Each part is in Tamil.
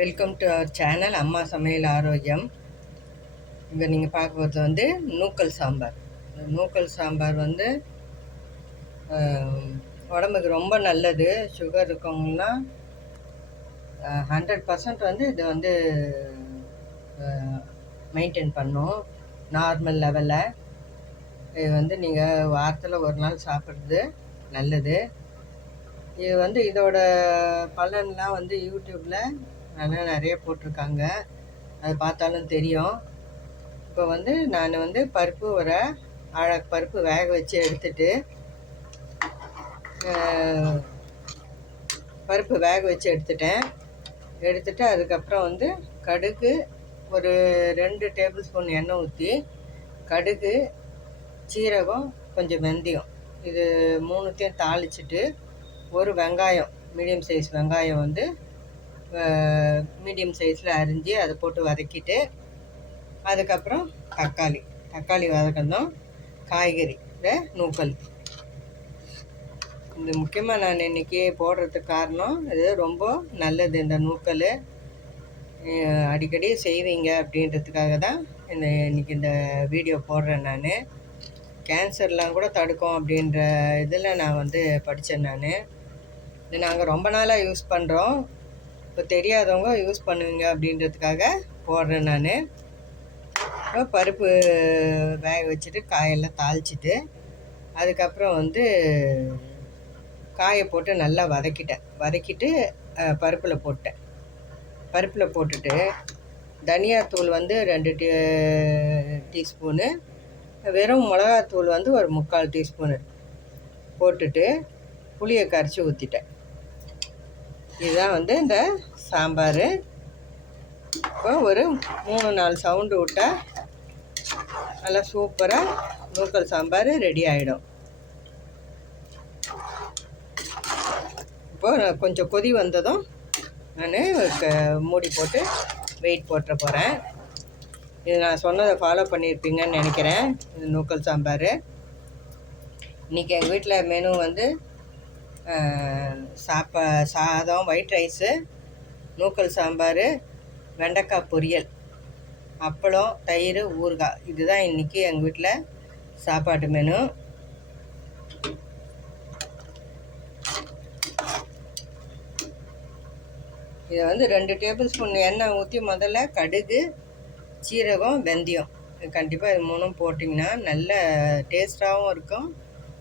வெல்கம் டு அவர் சேனல் அம்மா சமையல் ஆரோக்கியம். இங்கே நீங்கள் பார்க்க போகிறது வந்து நூக்கல் சாம்பார். நூக்கல் சாம்பார் வந்து உடம்புக்கு ரொம்ப நல்லது. சுகர் இருக்கவங்கன்னா 100% வந்து இது வந்து மெயின்டைன் பண்ணும் நார்மல் லெவலில். இது வந்து நீங்கள் வாரத்தில் ஒரு நாள் சாப்பிட்றது நல்லது. இது வந்து இதோட பலன்லாம் வந்து யூடியூப்பில் நிறைய போட்டிருக்காங்க, அது பார்த்தாலும் தெரியும். இப்போ வந்து நான் வந்து பருப்பு பருப்பு வேக வச்சு எடுத்துட்டு பருப்பு வேக வச்சு எடுத்துட்டு அதுக்கப்புறம் வந்து கடுகு ஒரு 2 டேபிள் ஸ்பூன் எண்ணெய் ஊற்றி, கடுகு, சீரகம், கொஞ்சம் வெந்தயம், இது மூணுத்தையும் தாளிச்சிட்டு ஒரு வெங்காயம், மீடியம் சைஸ் வெங்காயம் வந்து மீடியம் சைஸில் அரிஞ்சு அதை போட்டு வதக்கிட்டு, அதுக்கப்புறம் தக்காளி வதக்கணும், காய்கறி இந்த நூக்கல். இந்த முக்கியமாக நான் இன்றைக்கி போடுறதுக்கு காரணம், இது ரொம்ப நல்லது. இந்த நூக்கல் அடிக்கடி செய்வீங்க அப்படின்றதுக்காக தான் இன்றைக்கி இந்த வீடியோ போடுறேன். நான் கேன்சர்லாம் கூட தடுக்கும் அப்படின்ற இதில் நான் வந்து படித்தேன். இது நாங்கள் ரொம்ப நாளாக யூஸ் பண்ணுறோம். இப்போ தெரியாதவங்க யூஸ் பண்ணுவீங்க அப்படின்றதுக்காக போடுறேன். நான் பருப்பு வேக வச்சுட்டு காயெல்லாம் தாளிச்சிட்டு, அதுக்கப்புறம் வந்து காயை போட்டு நல்லா வதக்கிட்டு பருப்பில் போட்டுட்டு தனியாத்தூள் வந்து 2 டீஸ்பூனு, வெறும் மிளகாத்தூள் வந்து ஒரு 3/4 டீஸ்பூனு போட்டுட்டு புளியை கரைச்சி ஊற்றிட்டேன். இதுதான் வந்து இந்த சாம்பார். இப்போ ஒரு 3-4 சவுண்டு விட்டால் நல்லா சூப்பராக நூக்கல் சாம்பார் ரெடி ஆகிடும். இப்போது கொஞ்சம் கொதி வந்ததும் நான் மூடி போட்டு வெயிட் போட்டுற போகிறேன். இது நான் சொன்னதை ஃபாலோ பண்ணியிருப்பீங்கன்னு நினைக்கிறேன். இது நூக்கல் சாம்பார். இன்றைக்கி எங்கள் வீட்டில் மெனு வந்து சாதம், ஒயிட் ரைஸு, நூக்கல் சாம்பார், வெண்டைக்காய் பொரியல், அப்பளம், தயிர், ஊறுகாய். இதுதான் இன்றைக்கி எங்கள் வீட்டில் சாப்பாட்டு மெனு. இதை வந்து 2 டேபிள் ஸ்பூன் எண்ணெய் ஊற்றி முதல்ல கடுகு, சீரகம், வெந்தயம், கண்டிப்பாக இது 3 போட்டிங்கன்னா நல்ல டேஸ்ட்டாகவும் இருக்கும்,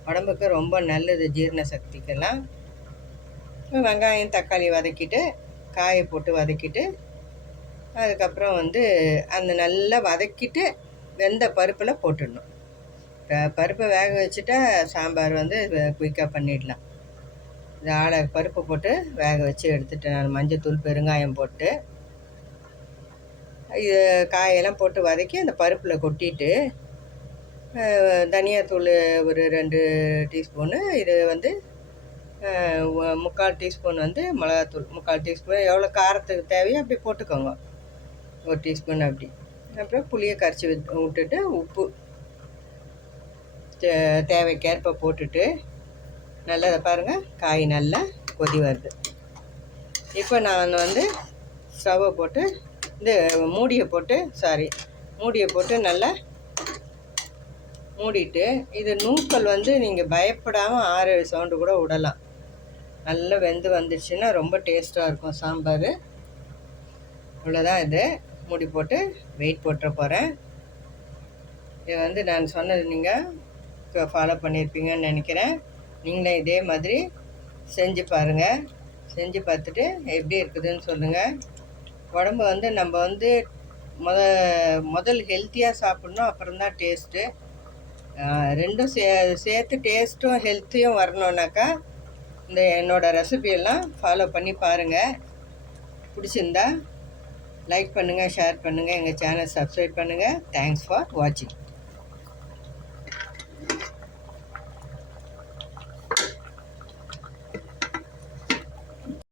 உடம்புக்கு ரொம்ப நல்லது, ஜீரண சக்திக்கெல்லாம். வெங்காயம், தக்காளி வதக்கிட்டு, காயை போட்டு வதக்கிட்டு, அதுக்கப்புறம் வந்து அந்த நல்லா வதக்கிட்டு வெந்த பருப்பில் போட்டுடணும். பருப்பை வேக வச்சுட்டா சாம்பார் வந்து குயிக்காக பண்ணிடலாம். இது பருப்பு போட்டு வேக வச்சு எடுத்துட்டேன் நான். மஞ்சத்தூள், பெருங்காயம் போட்டு இது காயெல்லாம் போட்டு வதக்கி அந்த பருப்பில் கொட்டிட்டு, தனியாத்தூள் ஒரு 2 டீஸ்பூனு, இது வந்து 3/4 டீஸ்பூன் வந்து மிளகாத்தூள், 3/4 டீஸ்பூன் எவ்வளோ காரத்துக்கு தேவையோ அப்படி போட்டுக்கோங்க, 1 டீஸ்பூன் அப்படி. அப்புறம் புளியை கரைச்சி விட்டுட்டு உப்பு தேவைக்கேற்ப போட்டுட்டு நல்லா பாருங்கள், காய் நல்லா கொதி வருது. இப்போ நான் வந்து ஸ்டவ்வை போட்டு இந்த மூடியை போட்டு நல்லா மூடிட்டு, இது நூக்கல் வந்து நீங்கள் பயப்படாமல் 6-7 சவுண்டு கூட விடலாம். நல்லா வெந்து வந்துடுச்சுன்னா ரொம்ப டேஸ்ட்டாக இருக்கும் சாம்பார். இவ்வளோதான். இது மூடி போட்டு வெயிட் போட்டுற போகிறேன். இது வந்து நான் சொன்னது நீங்கள் ஃபாலோ பண்ணியிருப்பீங்கன்னு நினைக்கிறேன். நீங்களே இதே மாதிரி செஞ்சு பாருங்கள். செஞ்சு பார்த்துட்டு எப்படி இருக்குதுன்னு சொல்லுங்கள். உடம்பு வந்து நம்ம வந்து முதல் ஹெல்த்தியாக சாப்பிட்ணும், அப்புறம்தான் டேஸ்ட்டு. ரெண்டும் சேர்த்து டேஸ்ட்டும் ஹெல்த்தியும் வரணுன்னாக்கா இந்த என்னோடய ரெசிபியெல்லாம் ஃபாலோ பண்ணி பாருங்கள். பிடிச்சிருந்தா லைக் பண்ணுங்கள், ஷேர் பண்ணுங்கள், எங்கள் சேனல் சப்ஸ்கிரைப் பண்ணுங்கள். தேங்க்ஸ் ஃபார் வாட்சிங்.